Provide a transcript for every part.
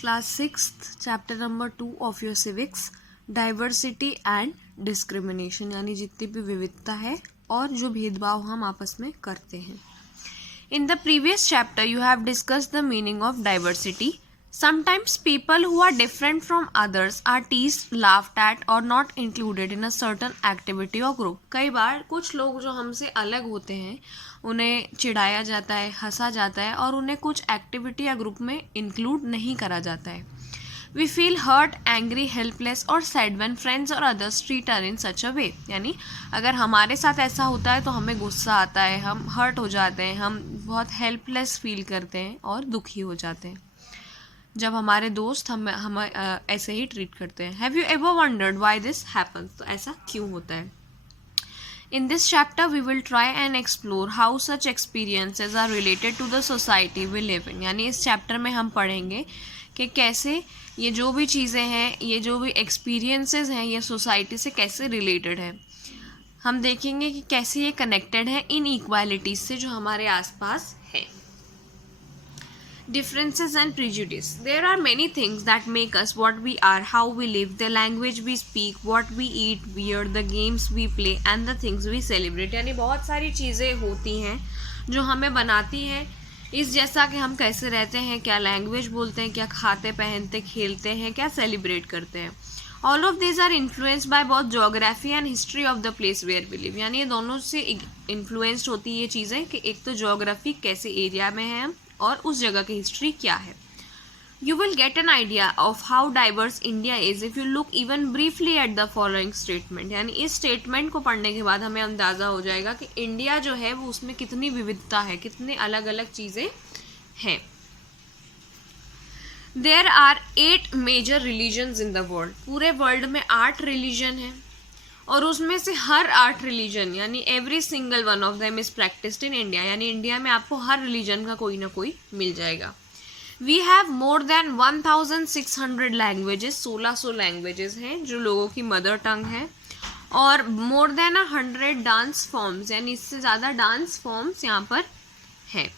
Class 6th chapter number 2 of your civics, diversity and discrimination, यानी जितनी भी विविधता है और जो भेदभाव हम आपस में करते हैं. In the previous chapter, you have discussed the meaning of diversity. Sometimes people who are different from others are teased, laughed at or not included in a certain activity or group. कई बार कुछ लोग जो हमसे अलग होते हैं उन्हें चिढ़ाया जाता है, हंसा जाता है और उन्हें कुछ एक्टिविटी या ग्रुप में इंक्लूड नहीं करा जाता है. We feel hurt, angry, helpless और sad when friends और others treat us in such a way. यानी अगर हमारे साथ ऐसा होता है तो हमें गुस्सा आता है, हम हर्ट हो जाते हैं, हम बहुत हेल्पलेस फील करते हैं और दुखी हो जाते हैं जब हमारे दोस्त हम ऐसे ही ट्रीट करते हैं. Have you ever wondered why this happens? तो ऐसा क्यों होता है? In this chapter, we will try and explore how such experiences are related to the society we live in. यानी इस चैप्टर में हम पढ़ेंगे कि कैसे ये जो भी चीज़ें हैं, ये जो भी एक्सपीरियंसेस हैं, ये सोसाइटी से कैसे रिलेटेड है. हम देखेंगे कि कैसे ये कनेक्टेड है इन इक्वालिटीज से जो हमारे आसपास है. Differences and prejudice. There are many things that make us what we are, how we live, the language we speak, what we eat, wear, the games we play and the things we celebrate. यानी बहुत सारी चीज़ें होती हैं जो हमें बनाती हैं इस जैसा कि हम कैसे रहते हैं, क्या लैंग्वेज बोलते हैं, क्या खाते पहनते खेलते हैं, क्या सेलिब्रेट करते हैं. All of this are influenced by both geography and history of the place where we live. यानी ये दोनों से इन्फ्लुएंस्ड होती है ये चीज़ें कि एक तो जोग्राफी कैसे एरिया में है और उस जगह की हिस्ट्री क्या है. You will get an idea of how diverse India is if you look even briefly at the following statement. यानी इस स्टेटमेंट को पढ़ने के बाद हमें अंदाज़ा हो जाएगा कि इंडिया जो है वो उसमें कितनी विविधता है, कितने अलग अलग चीज़ें हैं. There are 8 major religions in the world. पूरे वर्ल्ड में 8 रिलीजन हैं और उसमें से हर 8 रिलीजन यानी every single one of them is practised in India. यानी इंडिया में आपको हर रिलीजन का कोई ना कोई मिल जाएगा. We have more than 1600 languages. 1600 languages हैं जो लोगों की मदर टंग है और मोर देन 100 डांस फॉर्म्स, यानी इससे ज़्यादा डांस फॉर्म्स यहाँ पर हैं.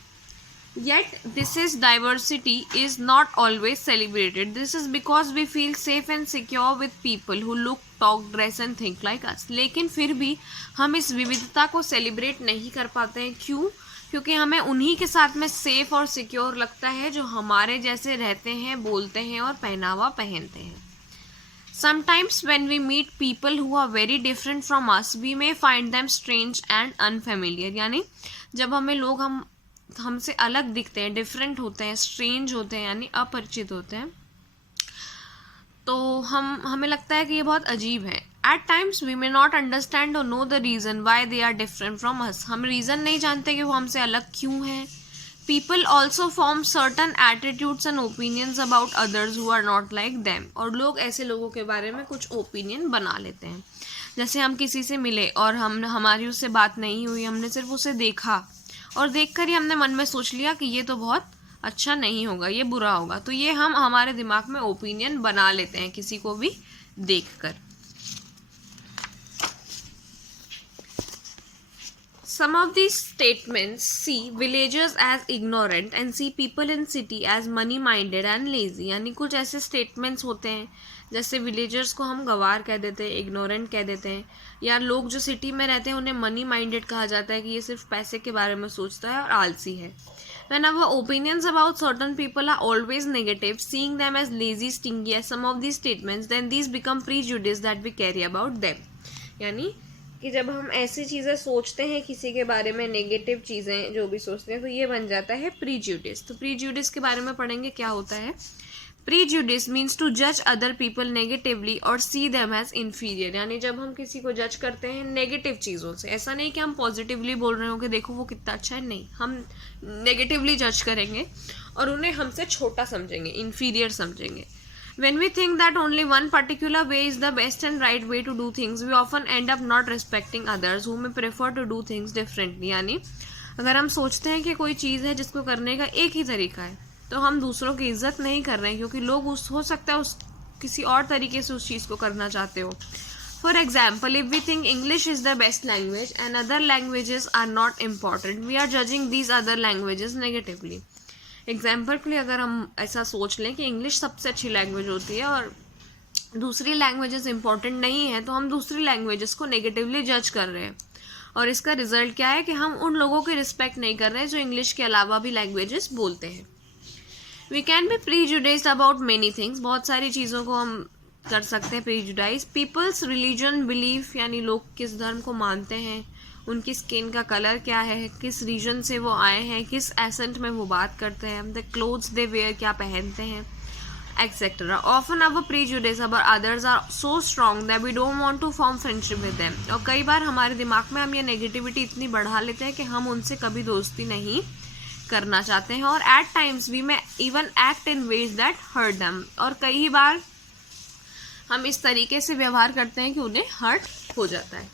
Yet this is diversity is not always celebrated. This is because we feel safe and secure with people who look, talk, dress and think like us. लेकिन फिर भी हम इस विविधता को सेलिब्रेट नहीं कर पाते हैं. क्यों? क्योंकि हमें उन्हीं के साथ में सेफ और सिक्योर लगता है जो हमारे जैसे रहते हैं, बोलते हैं और पहनावा पहनते हैं. Sometimes when we meet people who are very different from us, we may find them strange and unfamiliar. यानी जब हमें लोग हमसे अलग दिखते हैं, डिफरेंट होते हैं, स्ट्रेंज होते हैं यानी अपरिचित होते हैं, तो हमें लगता है कि ये बहुत अजीब है. At times we may not understand or know the reason why they are different from us. हम रीज़न नहीं जानते कि वो हमसे अलग क्यों हैं. People also form certain attitudes and opinions about others who are not like them. और लोग ऐसे लोगों के बारे में कुछ ओपिनियन बना लेते हैं. जैसे हम किसी से मिले और हमारी उससे बात नहीं हुई, हमने सिर्फ उसे देखा और देखकर ही हमने मन में सोच लिया कि ये तो बहुत अच्छा नहीं होगा, ये बुरा होगा. तो ये हम हमारे दिमाग में ओपिनियन बना लेते हैं किसी को भी देखकर. Some of these statements see villagers as ignorant and see people in city as money minded and lazy. यानी कुछ ऐसे statements होते हैं जैसे विलेजर्स को हम गंवार कह देते हैं, इग्नोरेंट कह देते हैं, या लोग जो सिटी में रहते हैं उन्हें मनी माइंडेड कहा जाता है कि ये सिर्फ पैसे के बारे में सोचता है और आलसी है. When our opinions about certain people are always negative, seeing them as lazy, stingy as some of these statements, then these become prejudice that we carry about them. यानी कि जब हम ऐसी चीज़ें सोचते हैं किसी के बारे में, नेगेटिव चीज़ें जो भी सोचते हैं, तो ये बन जाता है प्रीजुडिस. तो प्रीजुडिस के बारे में पढ़ेंगे क्या होता है. प्रीजुडिस मीन्स टू जज अदर पीपल नेगेटिवली और सी देम एज इन्फीरियर. यानी जब हम किसी को जज करते हैं नेगेटिव चीज़ों से, ऐसा नहीं कि हम पॉजिटिवली बोल रहे हो कि देखो वो कितना अच्छा है, नहीं, हम नेगेटिवली जज करेंगे और उन्हें हमसे छोटा समझेंगे, इन्फीरियर समझेंगे. When we think that only one particular way is the best and right way to do things, we often end up not respecting others who may prefer to do things differently. यानी अगर हम सोचते हैं कि कोई चीज़ है जिसको करने का एक ही तरीका है, तो हम दूसरों की इज्जत नहीं कर रहे हैं क्योंकि लोग हो सकता है किसी और तरीके से उस चीज़ को करना चाहते हो. For example, if we think English is the best language and other languages are not important, we are judging these other languages negatively. Example के लिए अगर हम ऐसा सोच लें कि इंग्लिश सबसे अच्छी लैंग्वेज होती है और दूसरी लैंग्वेजेस इंपॉर्टेंट नहीं है, तो हम दूसरी लैंग्वेजेस को नेगेटिवली जज कर रहे हैं, और इसका रिजल्ट क्या है कि हम उन लोगों की रिस्पेक्ट नहीं कर रहे हैं जो इंग्लिश के अलावा भी लैंग्वेजेस बोलते हैं। We can be prejudiced about many things, बहुत सारी चीज़ों को हम कर सकते हैं प्रीजुडाइज। पीपल्स रिलीजन बिलीफ, यानी लोग किस धर्म को मानते हैं, उनकी स्किन का कलर क्या है, किस रीजन से वो आए हैं, किस एसेंट में वो बात करते हैं, द क्लोथ्स दे वेयर, क्या पहनते हैं, etcetera. Often our prejudice about others are so strong that we don't want to form friendship with them, और कई बार हमारे दिमाग में हम ये नेगेटिविटी इतनी बढ़ा लेते हैं कि हम उनसे कभी दोस्ती नहीं करना चाहते हैं, और at times we may even act in ways that hurt them, और कई बार हम इस तरीके से व्यवहार करते हैं कि उन्हें हर्ट हो जाता है।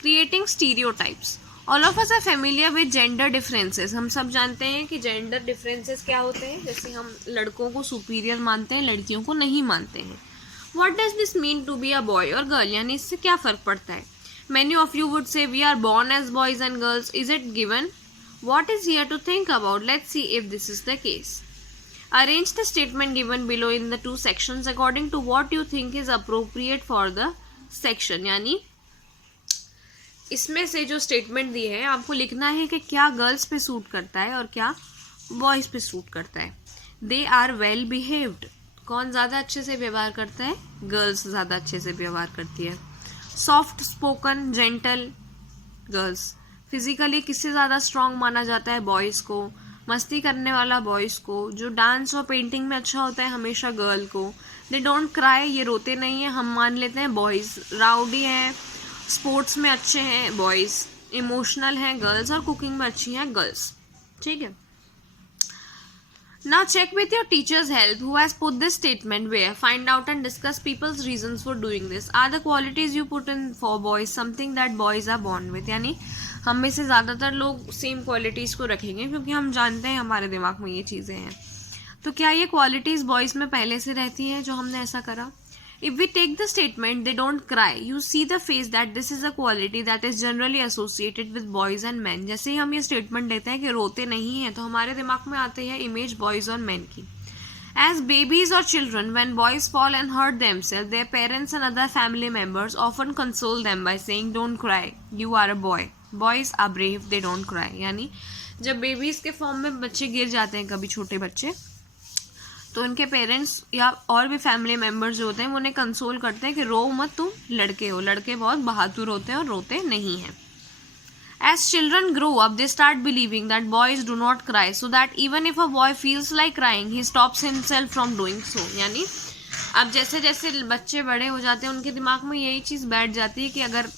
Creating stereotypes, all of us are familiar with gender differences, हम सब जानते हैं कि जेंडर डिफरेंसेस क्या होते हैं, जैसे हम लड़कों को सुपीरियर मानते हैं, लड़कियों को नहीं मानते हैं। What does this mean to be a boy और गर्ल, यानी इससे क्या फ़र्क पड़ता है। Many of you would say we are born as boys and girls, is it given, what is here to think about, let's see if this is the case. Arrange the statement given below in the two sections according to what you think is appropriate for the section, यानी इसमें से जो statement दी है आपको लिखना है कि क्या गर्ल्स पे सूट करता है और क्या बॉयज़ पे सूट करता है। दे आर वेल बिहेव्ड, कौन ज़्यादा अच्छे से व्यवहार करता है, गर्ल्स ज़्यादा अच्छे से व्यवहार करती है। Soft spoken gentle girls, physically किससे ज़्यादा स्ट्रांग माना जाता है, बॉयज़ को। मस्ती करने वाला बॉयज़ को, जो डांस और पेंटिंग में अच्छा होता है हमेशा गर्ल को। दे डोंट क्राई, ये रोते नहीं हैं, हम मान लेते हैं बॉयज़। राउडी हैं, स्पोर्ट्स में अच्छे हैं बॉयज़, इमोशनल हैं गर्ल्स, और कुकिंग में अच्छी हैं गर्ल्स। ठीक है, now check with your teacher's help who has put this statement where, find out and discuss people's reasons for doing this. Are the qualities you put in for boys something that boys are born with, यानी हम में से ज़्यादातर लोग same qualities को रखेंगे क्योंकि हम जानते हैं हमारे दिमाग में ये चीज़ें हैं। तो क्या ये क्वालिटीज़ बॉयज़ में पहले से रहती हैं जो हमने ऐसा करा। If we take the statement they don't cry, you see the face that this is a quality that is generally associated with boys and man. जैसे ही हम ये स्टेटमेंट लेते हैं कि रोते नहीं हैं, तो हमारे दिमाग में आते हैं इमेज बॉयज़ और मैन की। As babies or children, when boys fall and hurt themselves, their parents and other family members often console them by saying, "Don't cry, you are a boy. Boys are brave, they don't cry." यानी जब babies के form में बच्चे गिर जाते हैं, कभी छोटे बच्चे, तो उनके पेरेंट्स या और भी फैमिली मेम्बर्स जो होते हैं वो उन्हें कंसोल करते हैं कि रो मत, तुम लड़के हो, लड़के बहुत बहादुर होते हैं और रोते नहीं हैं। As children grow up, they start believing that boys do not cry, so that even if a boy feels like crying, he stops himself from doing so. यानी अब जैसे जैसे बच्चे बड़े हो जाते हैं उनके दिमाग में यही चीज़ बैठ जाती है कि अगर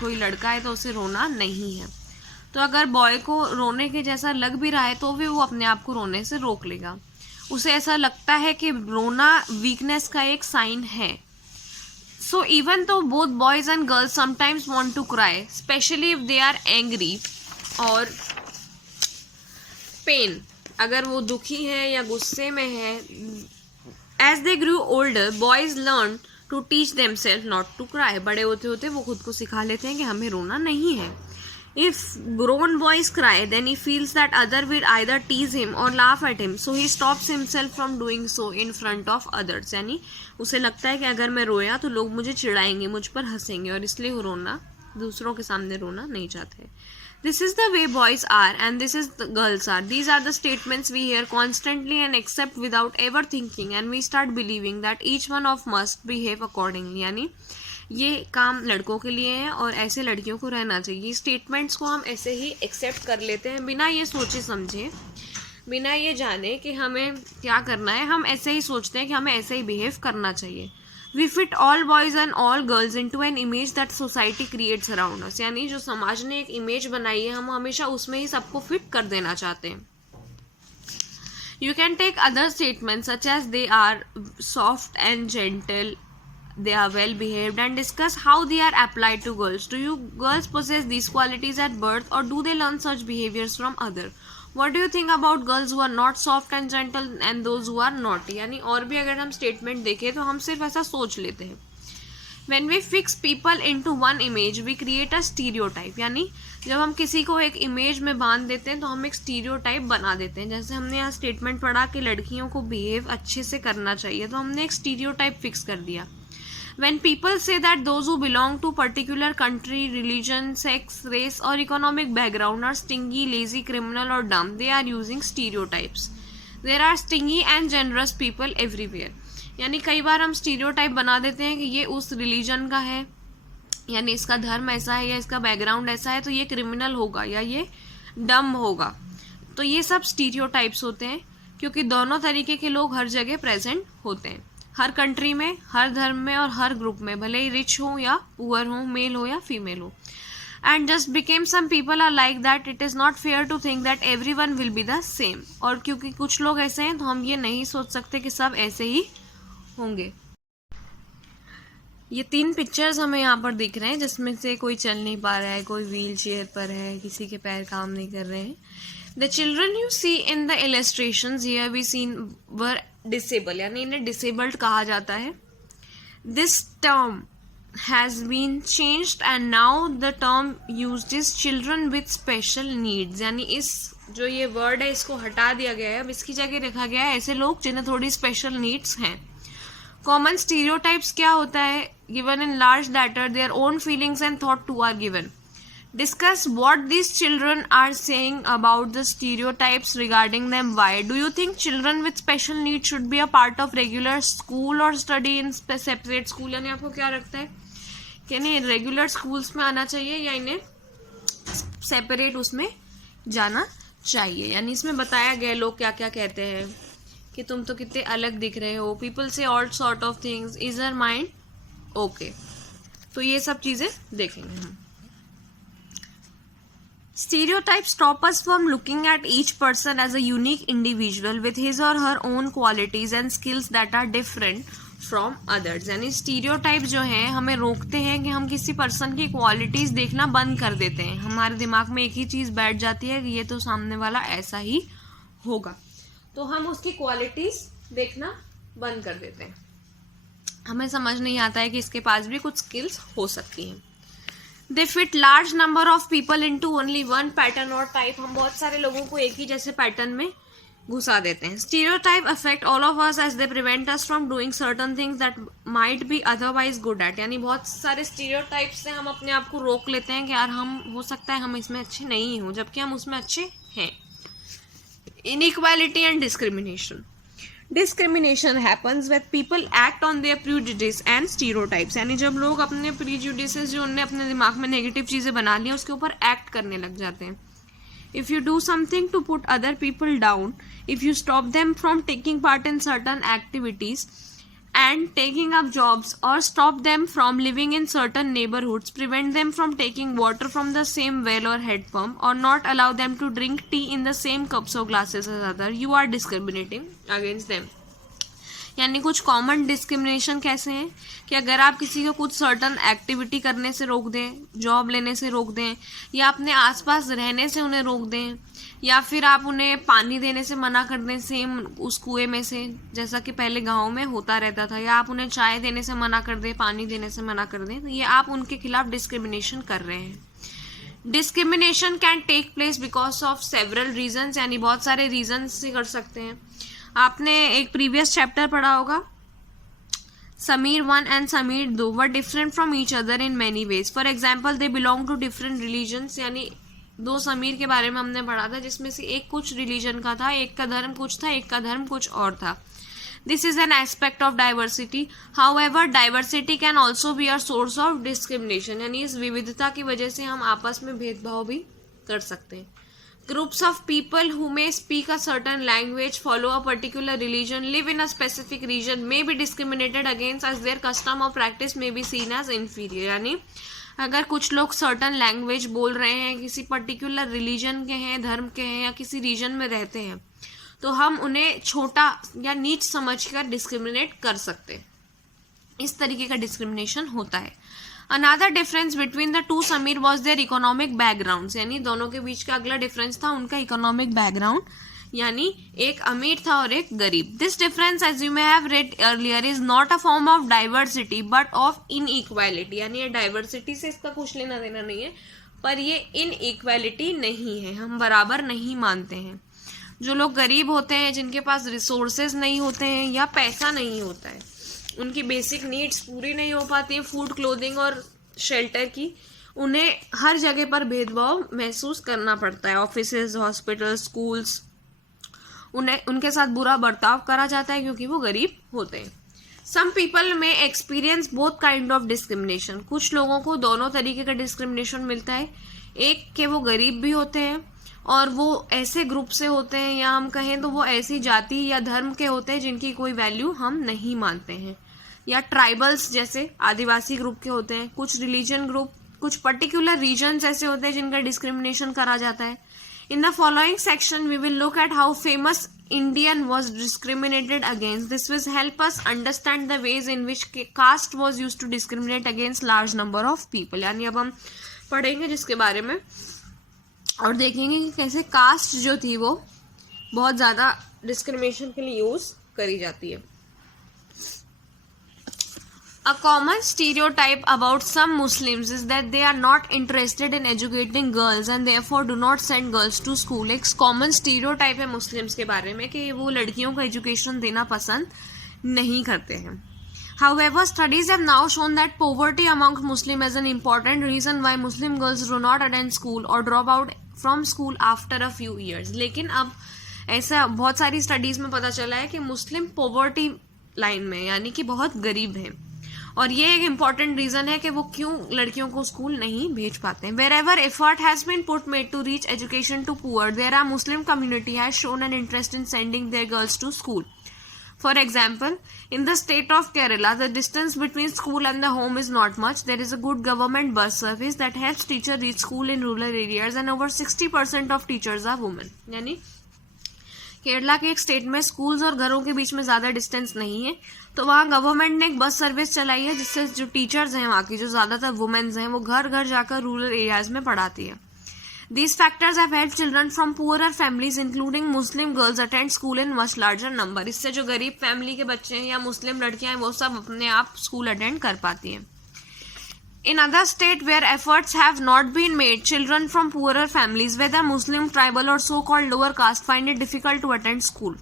कोई लड़का है तो उसे रोना नहीं है, तो अगर बॉय को रोने के जैसा लग भी रहा है तो भी वो अपने आप को रोने से रोक लेगा। उसे ऐसा लगता है कि रोना वीकनेस का एक साइन है। So even though both boys and girls sometimes want to cry, especially if they are angry or pain, अगर वो दुखी है या गुस्से में है, as they grew older, boys learn to teach themselves not to cry. बड़े होते होते वो खुद को सिखा लेते हैं कि हमें रोना नहीं है। If grown boys cry, then he feels that other will either tease him or laugh at him, so he stops himself from doing so in front of others. यानी उसे लगता है कि अगर मैं रोया तो लोग मुझे चिढ़ाएंगे, मुझ पर हंसेंगे, और इसलिए वो रोना, दूसरों के सामने रोना नहीं चाहते। This is the way boys are and this is the girls are. These are the statements we hear constantly and accept without ever thinking, and we start believing that each one of must behave accordingly. यानी ये काम लड़कों के लिए है और ऐसे लड़कियों को रहना चाहिए। स्टेटमेंट्स को हम ऐसे ही एक्सेप्ट कर लेते हैं बिना ये सोचे समझे, बिना ये जाने कि हमें क्या करना है। हम ऐसे ही सोचते हैं कि हमें ऐसे ही बिहेव करना चाहिए। We fit all boys and all girls into an image that society creates around us, यानी जो समाज ने एक इमेज बनाई है हम हमेशा उसमें ही सबको फिट कर देना चाहते हैं। You can take other statement such as they are soft and gentle, they are well behaved, and discuss how they are applied to girls. Do you girls possess these qualities at birth or do they learn such behaviors from other? What do you think about girls who are not soft and gentle and those who are naughty? यानी और भी अगर हम statement देखें तो हम सिर्फ ऐसा सोच लेते हैं। When we fix people into one image, we create a stereotype. यानी जब हम किसी को एक इमेज में बांध देते हैं तो हम एक स्टीरियोटाइप बना देते हैं. जैसे हमने यहाँ स्टेटमेंट पढ़ा कि लड़कियों को बिहेव अच्छे से करना चाहिए, तो हमने एक स्टीरियोटाइप फिक्स कर दिया. When people say that those who belong to particular country, religion, sex, race or economic background are stingy, lazy, criminal or dumb, they are using stereotypes. There are stingy and generous people everywhere. यानी कई बार हम stereotype बना देते हैं कि ये उस religion का है, यानी इसका धर्म ऐसा है या इसका बैकग्राउंड ऐसा है तो ये क्रिमिनल होगा या ये डम होगा. तो ये सब स्टीरियोटाइप्स होते हैं क्योंकि दोनों तरीके के लोग हर जगह प्रेजेंट होते हैं, हर कंट्री में, हर धर्म में और हर ग्रुप में, भले ही रिच हो या पुअर हो, मेल हो या फीमेल हो. And just became some people are like that, it is not fair to think that everyone will be the same. और क्योंकि कुछ लोग ऐसे हैं तो हम ये नहीं सोच सकते कि सब ऐसे ही होंगे. ये 3 पिक्चर्स हमें यहाँ पर दिख रहे हैं जिसमें से कोई चल नहीं पा रहा है, कोई व्हील चेयर पर है, किसी के पैर काम नहीं कर रहे हैं. The children you see in the illustrations here we seen were disable, यानी इन्हें डिसेबल्ड कहा जाता है. This term has been changed and now the term used is children with special needs. यानी इस जो ये वर्ड है इसको हटा दिया गया है, अब इसकी जगह रखा गया है ऐसे लोग जिन्हें थोड़ी स्पेशल नीड्स हैं. कॉमन स्टीरियोटाइप्स क्या होता है? Given in large letter their own feelings and thought too are given. Discuss what these children are saying about the stereotypes regarding them. Why do you think children with special needs should be a part of regular school or study in separate school? यानी आपको क्या लगता है कि इन्हें regular schools में आना चाहिए या इन्हें सेपरेट उसमें जाना चाहिए? यानी इसमें बताया गया लोग क्या क्या कहते हैं कि तुम तो कितने अलग दिख रहे हो. पीपल से all sort of things. Is her mind okay? तो ये सब चीजें देखेंगे हम. Stereotypes stop us from looking at each person as a unique individual with his or her own qualities and skills that are different from others. यानी stereotype जो है हमें रोकते हैं कि हम किसी पर्सन की क्वालिटीज देखना बंद कर देते हैं. हमारे दिमाग में एक ही चीज बैठ जाती है कि ये तो सामने वाला ऐसा ही होगा, तो हम उसकी क्वालिटीज देखना बंद कर देते हैं. हमें समझ नहीं आता है कि इसके पास भी कुछ स्किल्स हो सकती हैं. They fit large number of people into only one pattern or type. हम बहुत सारे लोगों को एक ही जैसे पैटर्न में घुसा देते हैं. Stereotype affect all of us as they prevent us from doing certain things that might be otherwise good at. यानी बहुत सारे stereotypes से हम अपने आप को रोक लेते हैं कि यार हम हो सकता है हम इसमें अच्छे नहीं हों जबकि हम उसमें अच्छे हैं. Inequality and discrimination. Discrimination happens when people act on their prejudice and stereotypes. यानी जब लोग अपने prejudices जो उन्होंने अपने दिमाग में नेगेटिव चीज़ें बना ली हैं उसके ऊपर एक्ट करने लग जाते हैं. If you do something to put other people down, if you stop them from taking part in certain activities and taking up jobs or stop them from living in certain neighborhoods, prevent them from taking water from the same well or head pump or not allow them to drink tea in the same cups or glasses as others, you are discriminating against them. यानी कुछ common discrimination कैसे हैं कि अगर आप किसी को कुछ सर्टन एक्टिविटी करने से रोक दें, जॉब लेने से रोक दें, या अपने आसपास रहने से उन्हें रोक दें, या फिर आप उन्हें पानी देने से मना कर दें सेम उस कुएं में से जैसा कि पहले गाँव में होता रहता था, या आप उन्हें चाय देने से मना कर दें, पानी देने से मना कर दें, तो ये आप उनके खिलाफ डिस्क्रिमिनेशन कर रहे हैं. Discrimination can take place because of several reasons. यानी बहुत सारे रीजन से कर सकते हैं. आपने एक प्रीवियस चैप्टर पढ़ा होगा, Sameer 1 and Sameer 2 were different from each other in many ways. For example they belong to different religions. यानी 2 समीर के बारे में हमने पढ़ा था जिसमें से एक कुछ रिलीजन का था, एक का धर्म कुछ था, एक का धर्म कुछ और था. This is an aspect of diversity. However diversity can also be a source of discrimination. यानी इस विविधता की वजह से हम आपस में भेदभाव भी कर सकते हैं. Groups of people who may speak a certain language, follow a particular religion, live in a specific region may be discriminated against as their custom or practice may be seen as inferior. यानी अगर कुछ लोग certain language बोल रहे हैं, किसी particular religion के हैं, धर्म के हैं या किसी region में रहते हैं, तो हम उन्हें छोटा या नीच समझकर डिस्क्रिमिनेट कर सकते हैं. इस तरीके का डिस्क्रिमिनेशन होता है. Another difference between the two Samir was their economic backgrounds. यानी दोनों के बीच का अगला डिफरेंस था उनका इकोनॉमिक बैकग्राउंड यानी एक अमीर था और एक गरीब. This difference as you may have read earlier is not a form of diversity but of inequality. यानी ये डाइवर्सिटी से इसका कुछ लेना देना नहीं है, पर ये इनइक्वालिटी नहीं है, हम बराबर नहीं मानते हैं. जो लोग गरीब होते हैं, जिनके पास रिसोर्सेज नहीं होते हैं या पैसा नहीं होता है, उनकी बेसिक नीड्स पूरी नहीं हो पाती हैं, फूड, क्लोथिंग और शेल्टर की, उन्हें हर जगह पर भेदभाव महसूस करना पड़ता है. ऑफिसेज, हॉस्पिटल, स्कूल्स, उन्हें उनके साथ बुरा बर्ताव करा जाता है क्योंकि वो गरीब होते हैं. सम पीपल में experience both kind of discrimination. कुछ लोगों को दोनों तरीके का डिस्क्रिमिनेशन मिलता है. एक के वो गरीब भी होते हैं और वो ऐसे ग्रुप से होते हैं, या हम कहें तो वो ऐसी जाति या धर्म के होते हैं जिनकी कोई वैल्यू हम नहीं मानते हैं, या ट्राइबल्स जैसे आदिवासी ग्रुप के होते हैं. कुछ रिलीजन ग्रुप, कुछ पर्टिकुलर रीजन्स ऐसे होते हैं जिनका डिस्क्रिमिनेशन करा जाता है. In the following section, we will look at how famous Indian was discriminated against. This will help us understand the ways in which caste was used to discriminate against large number of people. यानी अब हम पढ़ेंगे जिसके बारे में और देखेंगे कि कैसे कास्ट जो थी वो बहुत ज़्यादा डिस्क्रिमिनेशन के लिए यूज़ करी जाती है. A common stereotype about some Muslims is that they are not interested in educating girls and therefore do not send girls to school. एक common stereotype है Muslims के बारे में कि वो लड़कियों को education देना पसंद नहीं करते हैं. However, studies have now shown that poverty among Muslims is an important reason why Muslim girls do not attend school or drop out from school after a few years. लेकिन अब ऐसा बहुत सारी स्टडीज में पता चला है कि मुस्लिम पॉवर्टी लाइन में, यानी कि बहुत गरीब हैं, और ये एक इम्पॉर्टेंट रीजन है कि वो क्यों लड़कियों को स्कूल नहीं भेज पाते हैं. Wherever effort has been put made to reach education to poor, there are Muslim community has shown an interest in sending their girls to school. For example, in the state of Kerala, the distance between school and the home is not much. There is a good government bus service that helps teachers reach school in rural areas, and over 60% of teachers are women. यानी केरला के एक state में schools और घरों के बीच में ज़्यादा distance नहीं है, तो वहाँ गवर्नमेंट ने एक बस सर्विस चलाई है जिससे जो टीचर्स हैं वहाँ की, जो ज़्यादातर वुमेन्स हैं, वो घर घर जाकर रूरल एरियाज में पढ़ाती है. These factors have helped children from poorer families, including Muslim girls, attend school in much larger number. इससे जो गरीब फैमिली के बच्चे हैं या मुस्लिम लड़कियां हैं वो सब अपने आप स्कूल अटेंड कर पाती हैं. In other states where efforts have not been made, children from poorer families, whether Muslim, tribal or so-called lower caste, find it difficult to attend school.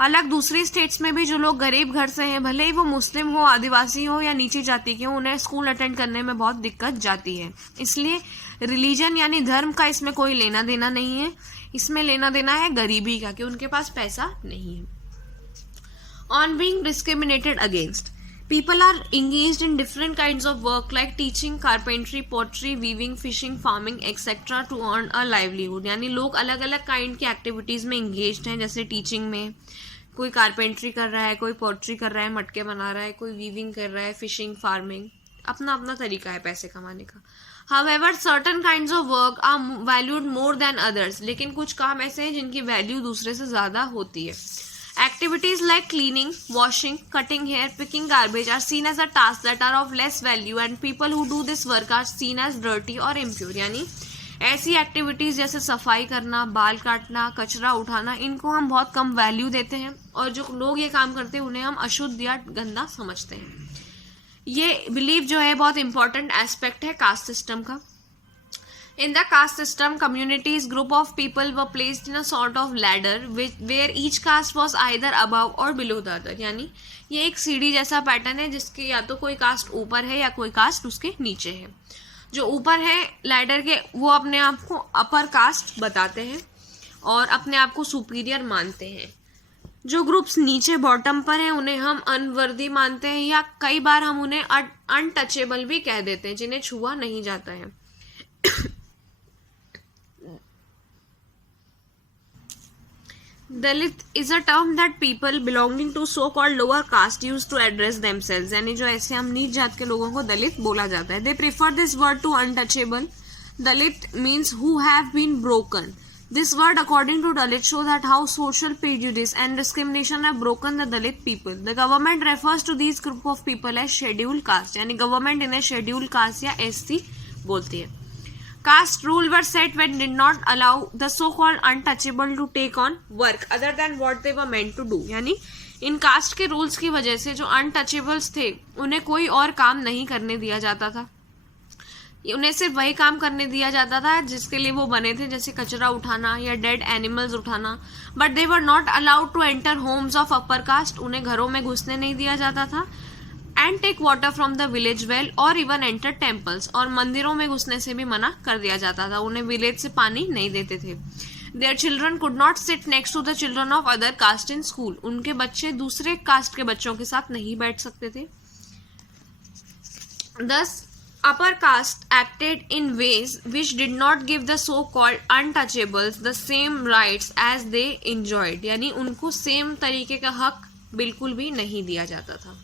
अलग दूसरी स्टेट्स में भी जो लोग गरीब घर से हैं, भले ही वो मुस्लिम हो, आदिवासी हो या नीची जाति के हो, उन्हें स्कूल अटेंड करने में बहुत दिक्कत जाती है. इसलिए रिलीजन यानी धर्म का इसमें कोई लेना देना नहीं है, इसमें लेना देना है गरीबी का, कि उनके पास पैसा नहीं है. On being discriminated against, people are engaged in different kinds of work like teaching, carpentry, pottery, weaving, fishing, farming, etc. to earn a livelihood. यानी लोग अलग अलग काइंड की एक्टिविटीज़ में engaged हैं, जैसे टीचिंग में कोई कारपेंट्री कर रहा है, कोई पोट्री कर रहा है, मटके बना रहा है, कोई वीविंग कर रहा है, फिशिंग, फार्मिंग, अपना अपना तरीका है पैसे कमाने का. However, certain kinds of work are valued more than others. लेकिन कुछ काम ऐसे हैं जिनकी वैल्यू दूसरे से ज़्यादा होती है. Activities like cleaning, washing, cutting hair, picking garbage are seen as a task that are of less value, and people who do this work are seen as dirty or impure. यानी ऐसी activities जैसे सफाई करना, बाल काटना, कचरा उठाना, इनको हम बहुत कम वैल्यू देते हैं, और जो लोग ये काम करते हैं उन्हें हम अशुद्ध या गंदा समझते हैं. ये बिलीव जो है बहुत इंपॉर्टेंट एस्पेक्ट है कास्ट सिस्टम का. In the caste system, communities, group of people were placed in a sort of ladder where each caste was either above or below the other. यानी ये एक सीढ़ी जैसा पैटर्न है जिसके या तो कोई कास्ट ऊपर है या कोई कास्ट उसके नीचे है. जो ऊपर है लैडर के, वो अपने आप को अपर कास्ट बताते हैं और अपने आप को सुपीरियर मानते हैं. जो ग्रुप्स नीचे बॉटम पर हैं उन्हें हम अनवर्दी मानते हैं, या कई बार हम उन्हें अनटचेबल भी कह देते हैं, जिन्हें छुआ नहीं जाता है. दलित is a term that people belonging to so-called lower caste use to address themselves. यानी जो ऐसे हम नीच जात के लोगों को दलित बोला जाता है. They prefer this word to untouchable. Dalit means who have been broken. This word, according to Dalit, shows that how social prejudice and discrimination have broken the Dalit people. The government refers to these group of people as scheduled caste. यानी government इन्हें scheduled caste या SC बोलती है. Caste rule were set when did not allow the so-called untouchable to take on work other than what they were meant to do. यानी इन cast के rules की वजह से जो अनटचेबल्स थे उन्हें कोई और काम नहीं करने दिया जाता था, उन्हें सिर्फ वही काम करने दिया जाता था जिसके लिए वो बने थे, जैसे कचरा उठाना या डेड एनिमल्स उठाना. But they were not allowed to enter homes of upper caste. उन्हें घरों में घुसने नहीं दिया जाता था. And take water from the village well और इवन एंटर टेम्पल्स. और मंदिरों में घुसने से भी मना कर दिया जाता था. उन्हें विलेज से पानी नहीं देते थे. Their children could not sit next to the children of other caste in school. उनके बच्चे दूसरे कास्ट के बच्चों के साथ नहीं बैठ सकते थे. Thus, upper caste acted in ways which did not give the so-called untouchables the same rights as they enjoyed. यानी उनको सेम तरीके का हक बिल्कुल भी नहीं दिया जाता था.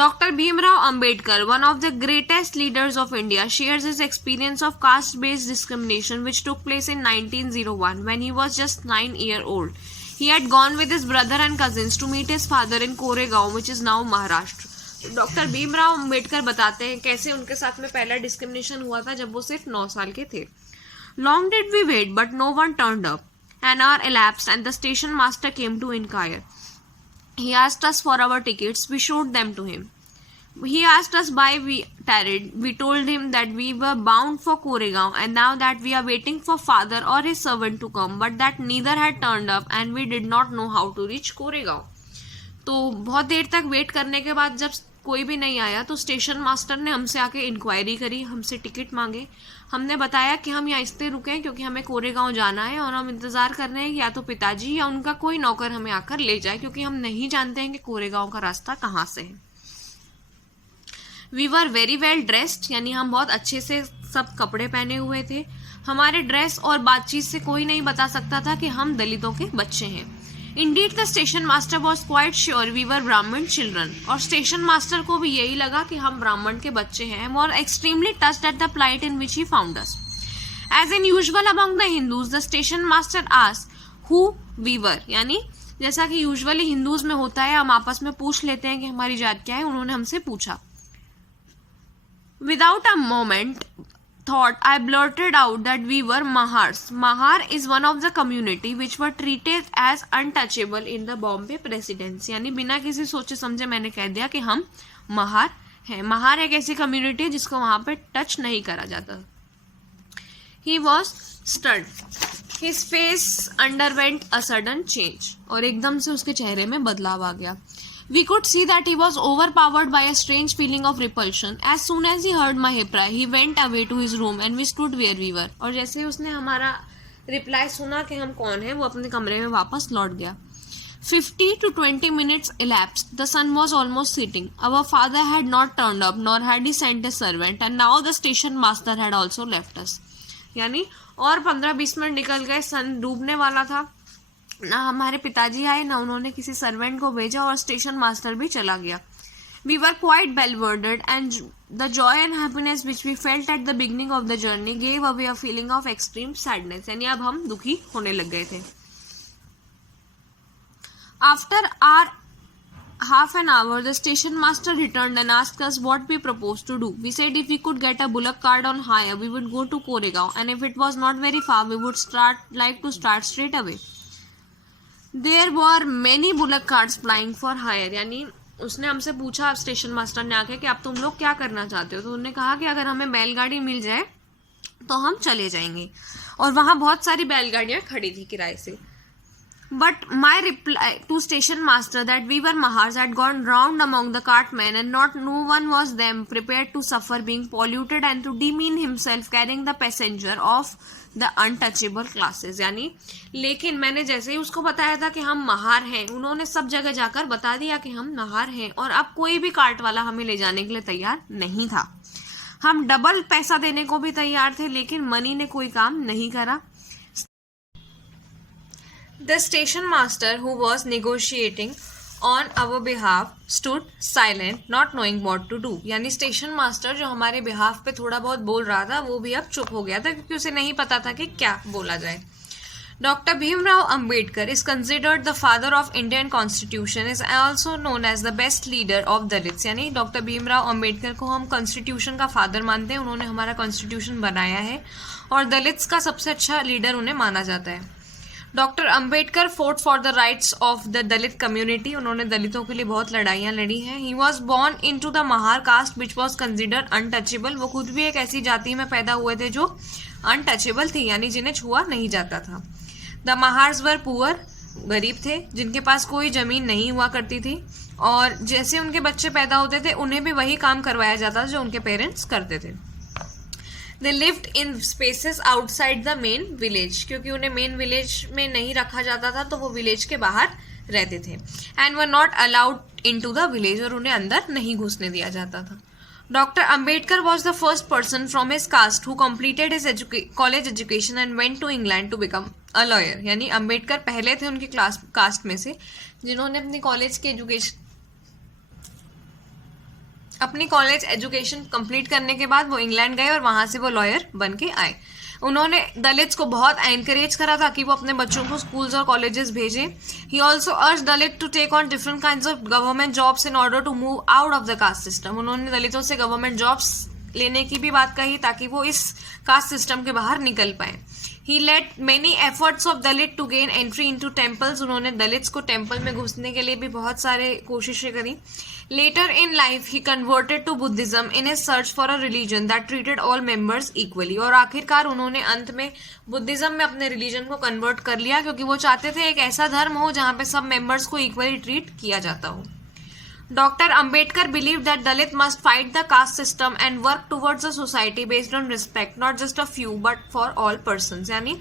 Dr. Bhimrao Ambedkar, one of the greatest leaders of India, shares his experience of caste-based discrimination which took place in 1901 when he was just 9 years old. He had gone with his brother and cousins to meet his father in Koregaon, which is now Maharashtra. Doctor Bhimrao Ambedkar बताते हैं कैसे उनके साथ में पहला discrimination हुआ था जब वो सिर्फ 9 साल के थे. Long did we wait but no one turned up. An hour elapsed and the station master came to inquire. He asked us for our tickets. We showed them to him. He asked us why we tarried. We told him that we were bound for Koregaon and now that we are waiting for father or his servant to come, but that neither had turned up and we did not know how to reach Koregaon. तो बहुत देर तक wait करने के बाद जब कोई भी नहीं आया तो स्टेशन मास्टर ने हमसे आके इंक्वायरी करी, हमसे टिकट मांगे. हमने बताया कि हम यहाँ इसलिए रुके हैं क्योंकि हमें कोरेगांव जाना है और हम इंतज़ार कर रहे हैं कि या तो पिताजी या उनका कोई नौकर हमें आकर ले जाए, क्योंकि हम नहीं जानते हैं कि कोरेगांव का रास्ता कहाँ से है. We were very well dressed, यानी हम बहुत अच्छे से सब कपड़े पहने हुए थे. हमारे ड्रेस और बातचीत से कोई नहीं बता सकता था कि हम दलितों के बच्चे हैं. Indeed, the station master was quite sure we were Brahmin children. और स्टेशन मास्टर को भी यही लगा कि हम ब्राह्मण के बच्चे हैं. और extremely touched at the plight in which he found us. As in usual among the Hindus, the station master asked who we were. यानी जैसा कि यूजुअली हिंदूज में होता है, हम आपस में पूछ लेते हैं कि हमारी जात क्या है. उन्होंने हमसे पूछा. Without a moment thought, I blurted out that we were Mahars. Mahar is one of the community which were treated as untouchable in the Bombay Presidency. यानी बिना किसी सोचे समझे मैंने कह दिया कि हम महार हैं. महार एक ऐसी कम्युनिटी है जिसको वहाँ पे टच नहीं करा जाता. He was stunned. His face underwent a sudden change. और एकदम से उसके चेहरे में बदलाव आ गया. We could see that he was overpowered by a strange feeling of repulsion. As soon as he heard my reply, he went away to his room and we stood where we were. और जैसे ही उसने हमारा reply सुना कि हम कौन हैं, वो अपने कमरे में वापस लौट गया. 50 to 20 minutes elapsed. The sun was almost setting. Our father had not turned up, nor had he sent a servant, and now the station master had also left us. यानी और 15-20 मिनट निकल गए, सन डूबने वाला था. ना हमारे पिताजी आए, ना उन्होंने किसी सर्वेंट को भेजा, और स्टेशन मास्टर भी चला गया. We were quite bewildered and the joy and happiness which we felt at the beginning of the journey gave away a feeling of extreme sadness. यानी अब हम दुखी होने लग गए थे. After our half an hour, the station master returned and asked us what we proposed to do. We said if we could get a bullock cart on hire, we would go to Koregaon, and if it was not very far, we would like to start straight away. There were many bullock carts flying for hire. यानी उसने हमसे पूछा station master ने आके कि आप तुम लोग क्या करना चाहते हो. तो उन्होंने कहा कि अगर हमें बैलगाड़ी मिल जाए तो हम चले जाएंगे. और वहाँ बहुत सारी बैलगाड़ियाँ खड़ी थी किराए से. But my reply to station master that we were Mahars had gone round among the cartmen and no one was them prepared to suffer being polluted and to demean himself carrying the passenger of the untouchable classes. यानी लेकिन मैंने जैसे ही उसको बताया था कि हम महार हैं, उन्होंने सब जगह जाकर बता दिया कि हम महार हैं, और अब कोई भी कार्ट वाला हमें ले जाने के लिए तैयार नहीं था. हम डबल पैसा देने को भी तैयार थे, लेकिन मनी ने कोई काम नहीं करा. The station master who was negotiating on our behalf stood silent, not knowing what to do. यानी स्टेशन मास्टर जो हमारे बिहाफ पे थोड़ा बहुत बोल रहा था, वो भी अब चुप हो गया था क्योंकि उसे नहीं पता था कि क्या बोला जाए. Dr. Bhimrao Ambedkar is considered the father of Indian Constitution, is also known as the best leader of Dalits. यानी डॉक्टर भीमराव अंबेडकर को हम कॉन्स्टिट्यूशन का फादर मानते हैं, उन्होंने हमारा कॉन्स्टिट्यूशन बनाया है और दलित्स का सबसे अच्छा लीडर उन्हें माना जाता है. Doctor Ambedkar fought for the rights of the Dalit community, उन्होंने दलितों के लिए बहुत लड़ाइयाँ लड़ी हैं. He was born into the Mahar caste which was considered untouchable. वो खुद भी एक ऐसी जाति में पैदा हुए थे जो अनटचेबल थी, यानी जिन्हें छुआ नहीं जाता था. द महार्स वर पुअर, गरीब थे जिनके पास कोई ज़मीन नहीं हुआ करती थी, और जैसे उनके बच्चे पैदा होते थे उन्हें भी वही काम करवाया जाता था जो उनके पेरेंट्स करते थे. They lived in spaces outside the main village, क्योंकि उन्हें मेन विलेज में नहीं रखा जाता था तो वो विलेज के बाहर रहते थे. And were not allowed into the village, और उन्हें अंदर नहीं घुसने दिया जाता था. Dr. Ambedkar was the first person from his caste who completed his college education and went to England to become a lawyer. यानी अंबेडकर पहले थे उनकी कास्ट में से जिन्होंने अपनी कॉलेज एजुकेशन कंप्लीट करने के बाद वो इंग्लैंड गए और वहां से वो लॉयर बन के आए. उन्होंने दलित्स को बहुत एनकरेज करा था कि वो अपने बच्चों को स्कूल्स और कॉलेजेस भेजें. He also urged Dalit to take on different kinds of government jobs in order to move out of the caste system. उन्होंने दलितों से गवर्नमेंट जॉब्स लेने की भी बात कही ताकि वो इस कास्ट सिस्टम के बाहर निकल पाए. He led many efforts of Dalit to gain entry into temples. उन्होंने दलित्स को टेम्पल में घुसने के लिए भी बहुत सारे कोशिशें करी. Later in life he converted to Buddhism in his search for a religion that treated all members equally. और आखिरकार उन्होंने अंत में बुद्धिज्म में अपने रिलीजन को कन्वर्ट कर लिया, क्योंकि वो चाहते थे एक ऐसा धर्म हो जहाँ पे सब मेंबर्स को इक्वली ट्रीट किया जाता हो. Dr. Ambedkar believed that Dalit must fight the caste system and work towards a society based on respect, not just a few, but for all persons. यानी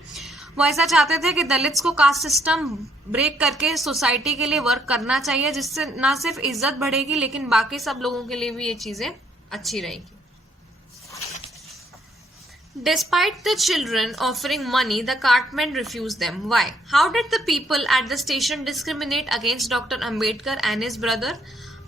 वो ऐसा चाहते थे कि दलित्स को कास्ट सिस्टम ब्रेक करके सोसाइटी के लिए वर्क करना चाहिए, जिससे ना सिर्फ इज्जत बढ़ेगी लेकिन बाकी सब लोगों के लिए भी ये चीजें अच्छी रहेगी. Despite the children offering money, the cartmen refused them. Why? How did the people at the station discriminate against Dr. Ambedkar and his brother?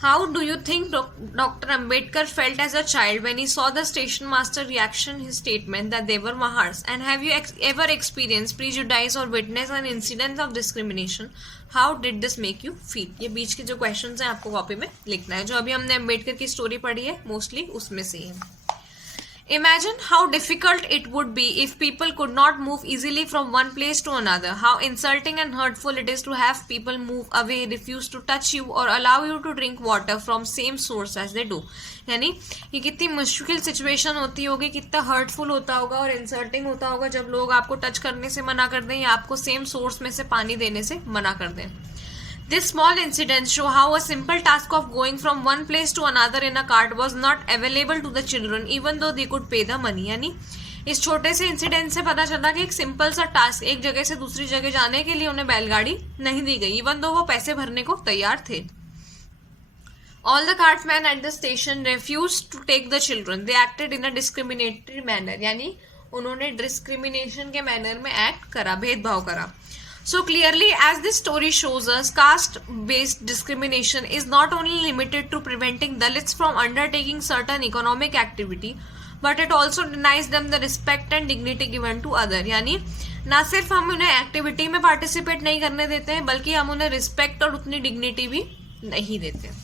How do you think Dr. Ambedkar felt as a child when he saw the station master reaction his statement that they were Mahars? And have you ever experienced prejudice or witnessed an incident of discrimination? How did this make you feel? ये बीच के जो questions हैं आपको copy में लिखना है. जो अभी हमने अम्बेडकर की स्टोरी पढ़ी है मोस्टली उसमें से है. Imagine how difficult it would be if people could not move easily from one place to another. How insulting and hurtful it is to have people move away, refuse to touch you or allow you to drink water from same source as they do. यानी ये कितनी मुश्किल situation होती होगी, कितना hurtful होता होगा और इंसल्टिंग होता होगा जब लोग आपको टच करने से मना कर दें या आपको सेम सोर्स में से पानी देने से मना कर दें. This small incident show how a simple task of going from one place to another in a cart was not available to the children even though they could pay the money. यानी इस छोटे से incident से पता चला कि एक simple सा टास्क, एक जगह से दूसरी जगह जाने के लिए उन्हें बैलगाड़ी नहीं दी गई, इवन दो वो पैसे भरने को तैयार थे. All the cartmen at the station refused to take the children. They acted in a discriminatory manner. यानी उन्होंने डिस्क्रिमिनेशन के मैनर में एक्ट करा, भेदभाव करा. So clearly, as this story shows us, caste-based discrimination is not only limited to preventing Dalits from undertaking certain economic activity, but it also denies them the respect and dignity given to others. यानी ना सिर्फ हम उन्हें activity में participate नहीं करने देते हैं, बल्कि हम उन्हें रिस्पेक्ट और उतनी डिग्निटी भी नहीं देते.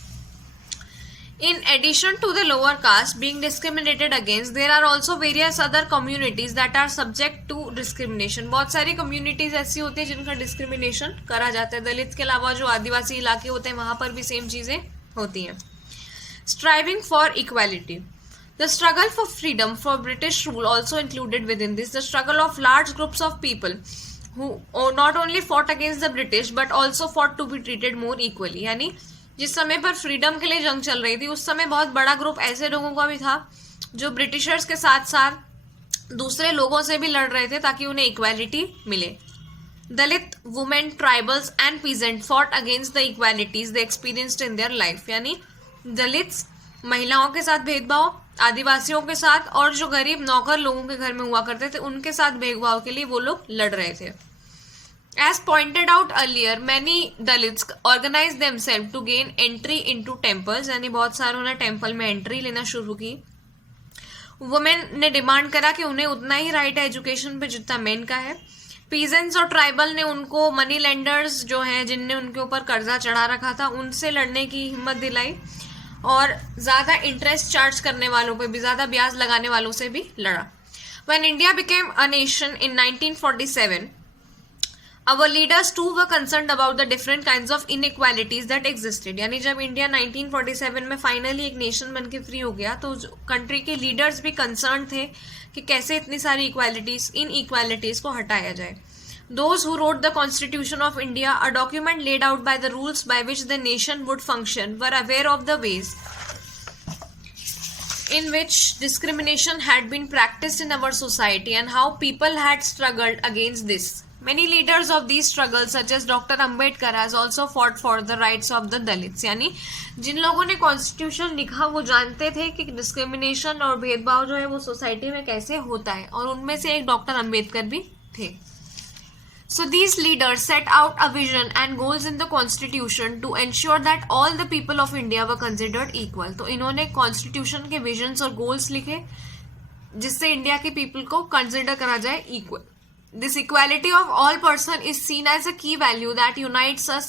In addition to the lower caste being discriminated against, there are also various other communities that are subject to discrimination. बहुत सारी communities ऐसी होती है जिनका discrimination करा जाता है. दलित के अलावा जो आदिवासी इलाके होते हैं वहाँ पर भी सेम चीज़ें होती हैं. Striving for equality. The struggle for freedom for British rule also included within this the struggle of large groups of people who not only fought against the British but also fought to be treated more equally. यानी जिस समय पर freedom के लिए जंग चल रही थी उस समय बहुत बड़ा ग्रुप ऐसे लोगों का भी था जो ब्रिटिशर्स के साथ साथ दूसरे लोगों से भी लड़ रहे थे ताकि उन्हें इक्वालिटी मिले. Dalit, women, tribals and peasant fought against the equalities they experienced in their life. यानी दलित्स महिलाओं के साथ भेदभाव, आदिवासियों के साथ और जो गरीब नौकर लोगों के घर में हुआ करते थे उनके साथ भेदभाव के लिए वो लोग लड़ रहे थे. As pointed out earlier, many Dalits organized themselves to gain entry into temples. यानी बहुत सारों ने टेम्पल में एंट्री लेना शुरू की. वुमेन ने डिमांड करा कि उन्हें उतना ही राइट है एजुकेशन पे जितना मेन का है. पीजेंट्स और ट्राइबल ने उनको मनी लेंडर्स जो हैं जिनने उनके ऊपर कर्जा चढ़ा रखा था उनसे लड़ने की हिम्मत दिलाई और ज़्यादा इंटरेस्ट चार्ज करने वालों पे भी, ज़्यादा ब्याज लगाने वालों से भी लड़ा. When India became a nation in 1947, our leaders too were concerned about the different kinds of inequalities that existed. यानी जब इंडिया 1947 में फाइनली एक नेशन बन के फ्री हो गया तो कंट्री के लीडर्स भी कंसर्न थे कि कैसे इतनी सारी इनइक्वालिटीज को हटाया जाए. Those who wrote the Constitution of India, a document laid out by the rules by which the nation would function, were aware of the ways in which discrimination had been practiced in our society and how people had struggled against this. Many leaders of these struggles, such as Dr. Ambedkar, has also fought for the rights of the Dalits. यानी जिन लोगों ने constitution लिखा वो जानते थे कि discrimination और भेदभाव जो है वो सोसाइटी में कैसे होता है, और उनमें से एक डॉक्टर अम्बेडकर भी थे. So these leaders set out a vision and goals in the constitution to ensure that all the people of India were considered equal. तो इन्होंने कॉन्स्टिट्यूशन के विजन्स और गोल्स लिखे जिससे इंडिया के पीपल को कंसिडर करा जाए equal. This equality of all person is seen as a key value that unites us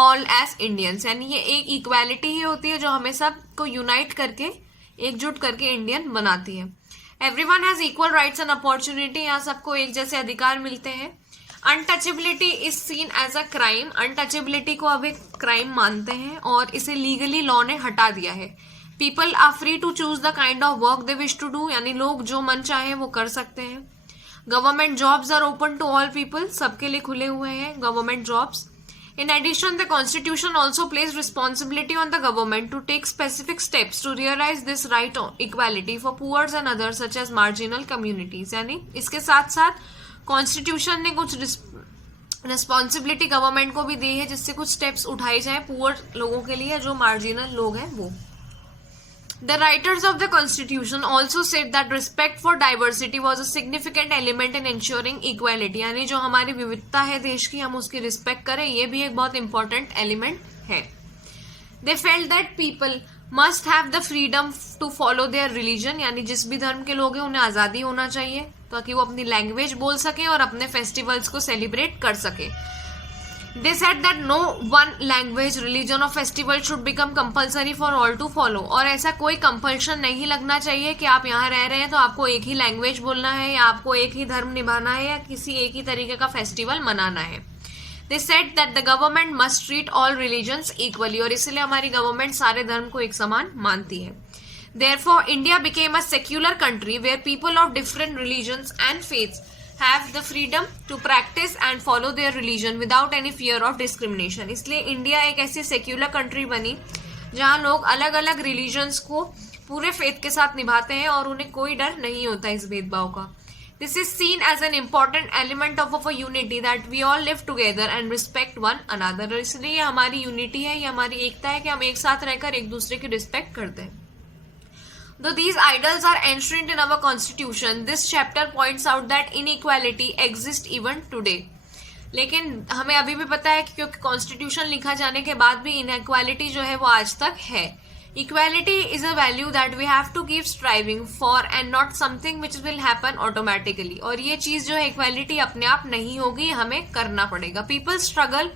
all as Indians. यानी ये एक इक्वालिटी ही होती है जो हमें सब को यूनाइट करके, एकजुट करके इंडियन बनाती है. Everyone has equal rights and opportunity. यहाँ सबको एक जैसे अधिकार मिलते हैं. Untouchability is seen as a crime. Untouchability को अब एक क्राइम मानते हैं और इसे लीगली लॉ ने हटा दिया है. People are free to choose the kind of work they wish to do. यानी लोग जो मन चाहे वो कर सकते हैं. Government jobs are open to all people. सबके लिए खुले हुए हैं government jobs. In addition, the Constitution also placed responsibility on the government to take specific steps to realize this right on equality for poor and others such as marginal communities. यानी इसके साथ साथ constitution ने कुछ responsibility government को भी दी है जिससे कुछ स्टेप्स उठाए जाए पुअर लोगों के लिए, जो मार्जिनल लोग हैं वो. The writers of the Constitution also said that respect for diversity was a significant element in ensuring equality. यानी जो हमारी विविधता है देश की, हम उसकी रिस्पेक्ट करें, ये भी एक बहुत इंपॉर्टेंट एलिमेंट है. They felt that people must have the freedom to follow their religion. यानी जिस भी धर्म के लोग हैं उन्हें आज़ादी होना चाहिए ताकि वो अपनी लैंग्वेज बोल सके और अपने फेस्टिवल्स को सेलिब्रेट कर सके. They said that no one language, religion or festival should become compulsory for all to follow. और ऐसा कोई कंपल्शन नहीं लगना चाहिए कि आप यहाँ रह रहे हैं तो आपको एक ही लैंग्वेज बोलना है या आपको एक ही धर्म निभाना है या किसी एक ही तरीके का फेस्टिवल मनाना है. They said that the government must treat all religions equally. और इसलिए हमारी गवर्नमेंट सारे धर्म को एक समान मानती है. Therefore, India became a secular country where people of different religions and faiths have the freedom to practice and follow their religion without any fear of discrimination. इसलिए इंडिया एक ऐसी सेक्युलर कंट्री बनी जहाँ लोग अलग अलग रिलीजन्स को पूरे फेथ के साथ निभाते हैं और उन्हें कोई डर नहीं होता इस भेदभाव का. This is seen as an important element of our unity that we all live together and respect one another. इसलिए हमारी यूनिटी है, ये हमारी एकता है कि हम एक साथ रहकर एक दूसरे की रिस्पेक्ट करते हैं. Though these ideals are enshrined in our constitution, this chapter points out that inequality exists even today. लेकिन हमें अभी भी पता है कि क्योंकि कॉन्स्टिट्यूशन लिखा जाने के बाद भी इनइक्वालिटी जो है वो आज तक है. Equality is a value that we have to keep striving for and not something which will happen automatically. और ये चीज़ जो है इक्वालिटी अपने आप नहीं होगी, हमें करना पड़ेगा. People struggle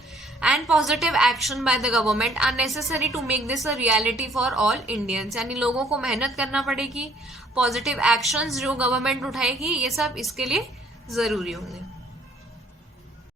and positive action by the government are necessary to make this a reality for all Indians. यानी लोगों को मेहनत करना पड़ेगी, पॉजिटिव एक्शंस जो गवर्नमेंट उठाएगी ये सब इसके लिए ज़रूरी होंगे.